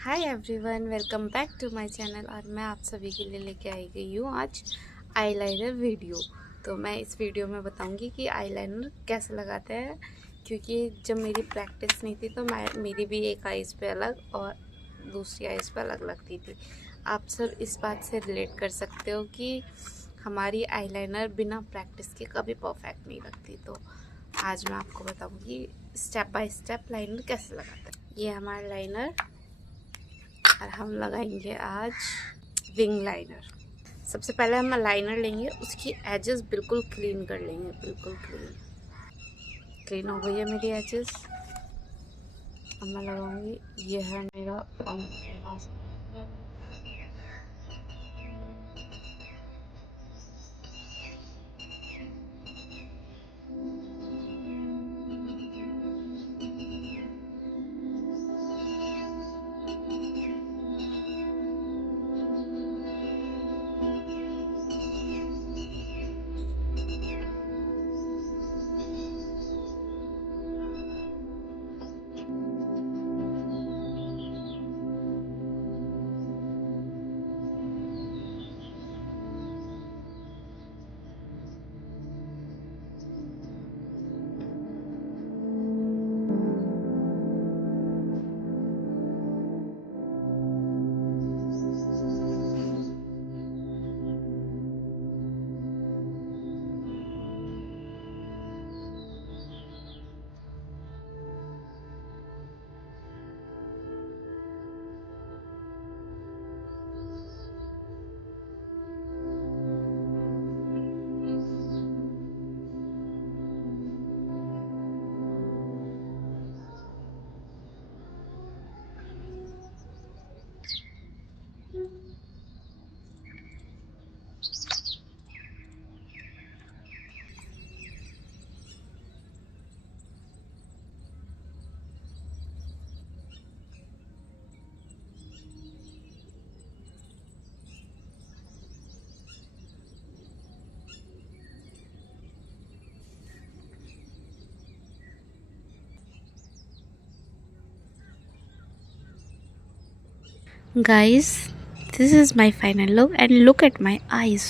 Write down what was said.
Hi everyone, welcome back to my channel. और मैं आप सभी के लिए लेके आई गई हूँ आज आईलाइनर वीडियो। तो मैं इस वीडियो में बताऊंगी कि आईलाइनर कैसे लगाते हैं, क्योंकि जब मेरी प्रैक्टिस नहीं थी तो मेरी भी एक आईज पे अलग और दूसरी आईज पे अलग लगती थी। आप सब इस बात से रिलेट कर सकते हो कि हमारी आईलाइनर बिना प्रैक्टिस के कभी परफेक्ट नहीं लगती। तो आज मैं आपको बताऊँगी स्टेप बाय स्टेप लाइनर कैसे लगाते हैं। ये हमारा लाइनर, और हम लगाएंगे आज विंग लाइनर। सबसे पहले हम लाइनर लेंगे, उसकी एजेस बिल्कुल क्लीन कर लेंगे। बिल्कुल क्लीन हो गई है मेरी एजेस। अब मैं लगाऊंगी, ये है मेरा Guys, this is my final look and look at my eyes.